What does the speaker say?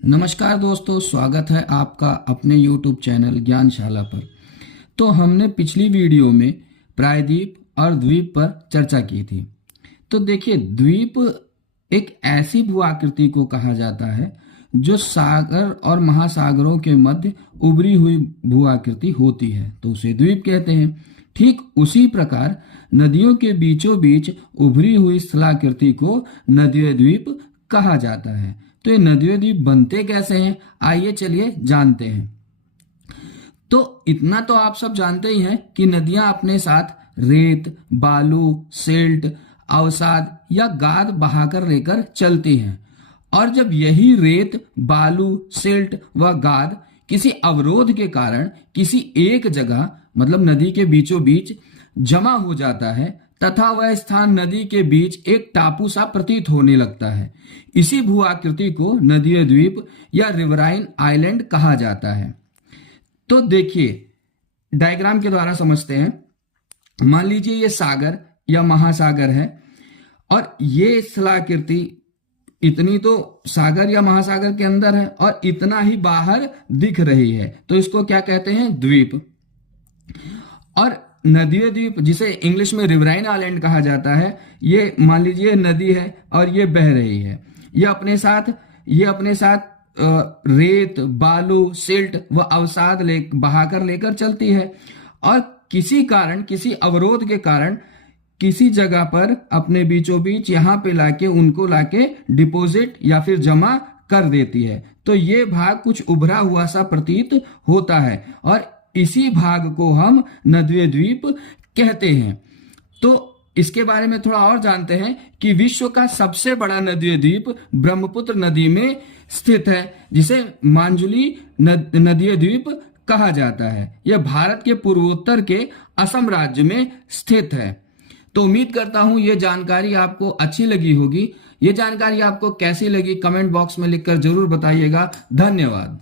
नमस्कार दोस्तों, स्वागत है आपका अपने YouTube चैनल ज्ञानशाला पर। तो हमने पिछली वीडियो में प्रायद्वीप और द्वीप पर चर्चा की थी। तो देखिए, द्वीप एक ऐसी भू आकृति को कहा जाता है जो सागर और महासागरों के मध्य उभरी हुई भू आकृति होती है, तो उसे द्वीप कहते हैं। ठीक उसी प्रकार नदियों के बीचों बीच उभरी हुई स्थलाकृति को नदीय द्वीप कहा जाता है। तो ये नदीय द्वीप बनते कैसे हैं, आइए चलिए जानते हैं। तो इतना तो आप सब जानते ही हैं कि नदियां अपने साथ रेत, बालू, सिल्ट, अवसाद या गाद बहाकर लेकर चलती हैं। और जब यही रेत, बालू, सिल्ट व गाद किसी अवरोध के कारण किसी एक जगह मतलब नदी के बीचों बीच जमा हो जाता है तथा वह स्थान नदी के बीच एक टापू सा प्रतीत होने लगता है, इसी भू आकृति को नदीय द्वीप या रिवराइन आइलैंड कहा जाता है। तो देखिए, डायग्राम के द्वारा समझते हैं। मान लीजिए ये सागर या महासागर है और ये स्थलाकृति इतनी तो सागर या महासागर के अंदर है और इतना ही बाहर दिख रही है, तो इसको क्या कहते हैं, द्वीप। और नदीय द्वीप, जिसे इंग्लिश में रिवराइन आइलैंड कहा जाता है, ये मान लीजिए नदी है और ये बह रही है। ये अपने साथ रेत, बालू, सिल्ट व अवसाद बहाकर लेकर चलती है और किसी कारण, किसी अवरोध के कारण किसी जगह पर अपने बीचों बीच यहाँ पे उनको लाके डिपॉजिट या फिर जमा कर देती है। तो ये भाग कुछ उभरा हुआ सा प्रतीत होता है और इसी भाग को हम नदीय द्वीप कहते हैं। तो इसके बारे में थोड़ा और जानते हैं कि विश्व का सबसे बड़ा नदीय द्वीप ब्रह्मपुत्र नदी में स्थित है, जिसे मांजुली नदीय द्वीप कहा जाता है। यह भारत के पूर्वोत्तर के असम राज्य में स्थित है। तो उम्मीद करता हूं ये जानकारी आपको अच्छी लगी होगी। ये जानकारी आपको कैसी लगी कमेंट बॉक्स में लिखकर जरूर बताइएगा। धन्यवाद।